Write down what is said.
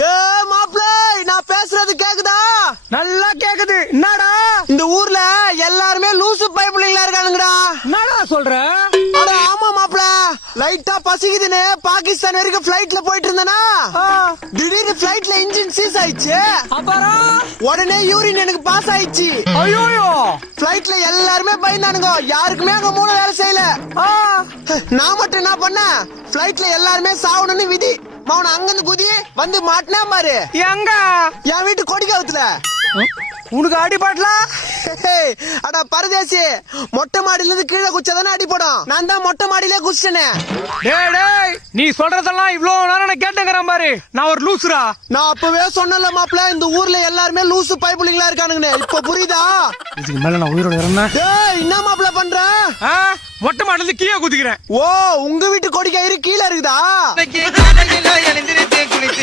டேய் மாப்ள, நான் பேசுறது கேக்குதா? நல்லா கேக்குது. என்னடா இந்த ஊர்ல எல்லாருமே லூசு பைப்புலிங்களா இருக்கானுங்கடா. என்னடா சொல்ற? அட ஆமா மாப்ள, லைட்டா பசிக்குதுன்னு பாகிஸ்தான் வரைக்கும் ஃபிளைட்ல போயிட்டு இருந்தேனா, திடீர்னு ஃபிளைட்ல இன்ஜின் சீஸ் ஆயிடுச்சு. அப்புறம் உடனே யூரின் எனக்கு பாஸ் ஆயிடுச்சு. ஐயோயோ, ஃபிளைட்ல எல்லாருமே பயந்தானுங்க, யாருக்குமே அங்க மூளை வேலை செய்யல. நான் மட்டும் என்ன பண்ணேன், ஃபிளைட்ல எல்லாருமே சாவணும்னு விதி. அவன அங்கிருந்து குதி வந்து மாட்டினா பாரு. எங்க? என் வீட்டு கொடிக்காவத்துல. உனக்கு அடிபடல? அடா பரதேசி, மொட்டை மாடியில இருந்து கீழே குச்சாதானே அடிபடும். நான் தான் மொட்டை மாடியிலே குச்சிட்டேனே. டேய், நீ சொல்றதெல்லாம் இவ்வளவு நேரம் நான் கேட்டேங்கிறேன் பாரு. நான் ஒரு லூசுரா. நான் அப்பவே சொன்னல மாப்ள, இந்த ஊர்ல எல்லாருமே லூசு பைப்புலிங்களா இருக்கானுங்கன்னு. இப்ப புரியுதா? இதுக்கு மேல நான் உயிரோட இருந்தேன். டேய், என்ன மாப்ள பண்ற? மொட்டை மாடல கீழே குதிக்கிறேன். ஓ, உங்க வீட்டு கொடிக்கயிறு கீழே இருக்குதா? எழுந்திருச்சு குளித்து